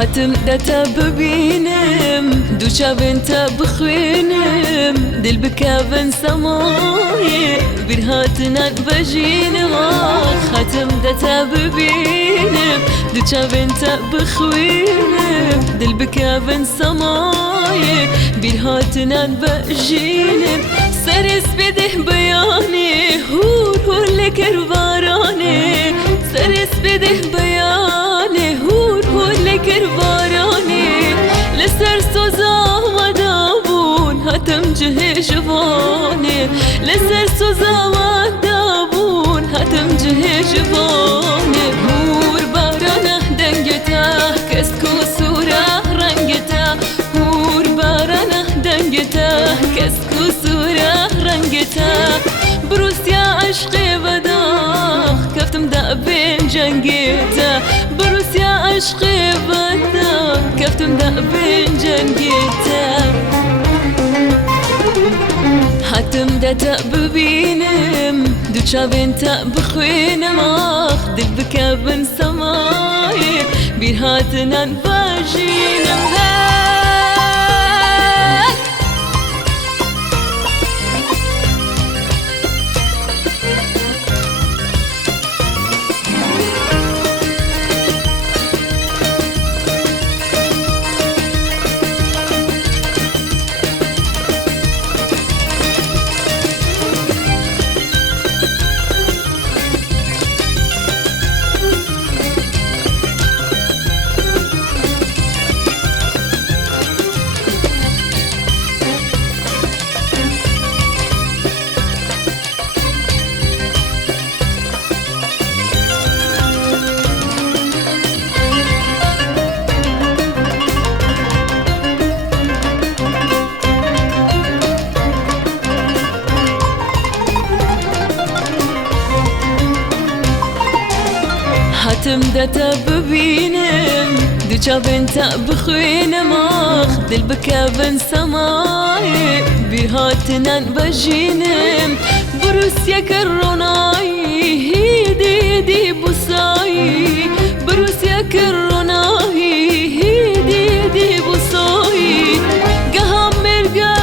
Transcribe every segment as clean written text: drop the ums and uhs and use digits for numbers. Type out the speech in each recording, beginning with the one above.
هاتم دتا ببینم دوچا بنتا بخوینم دل بکابن سمای بیر هاتنان بجینم هاتم دتا ببینم دوچا بنتا بخوینم دل بکابن سمای بیر هاتنان بجینم سرس بده بیانه هور هور لکر بارانه سرس بده بیانه هور هور لکر بارانه لسر سوزا ودابون هاتم جه جوانه لسر سوزا ودابون هاتم جه جوانه هور بارانه دنگتا کسکو سورا رنگتا هور بارانه دنگتا کسکو سورا رنگتا بروسیا عشق بداخ كفتم دا بين جنگيتا بروسيا عشق بداخ كفتم دا بين جنگيتا هاتم دا ببينم دوچا بنتا بخوينم آخ دل بكابن سماي بير هاتنان باجينم هاتم دتا ببینم دوچا بنتا بخوینم آخ دل بکابن سمای بیر هاتنان بجینم بروسیا کرونایی هیدی دی بوسایی بروسیا کرونایی هیدی دی بوسایی گهم مرگا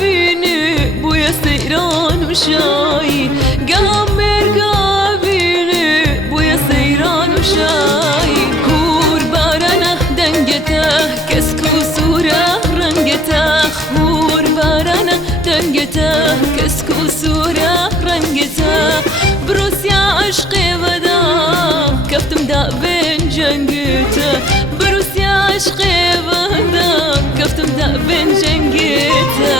بینی بویا سیران و شایی گهم مرگا شاي هور بارانه دنگتا کسکو سورا رنگتا هور بارانه دنگتا کسکو سورا رنگتا بروسیا عشق ودا كفتم دا بين جنگتا بروسیا عشق ودا كفتم دا بين جنگتا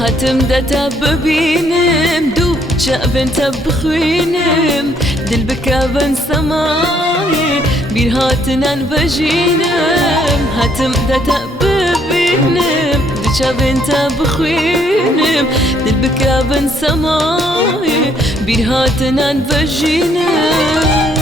هاتم دتا ببینم دوچا بنتا بخوینم دل بکابن سمای بیر هاتنان بجینم هاتم دتا ببینم دوچا بنتا بخوینم دل بکابن سمای بیر هاتنان بجینم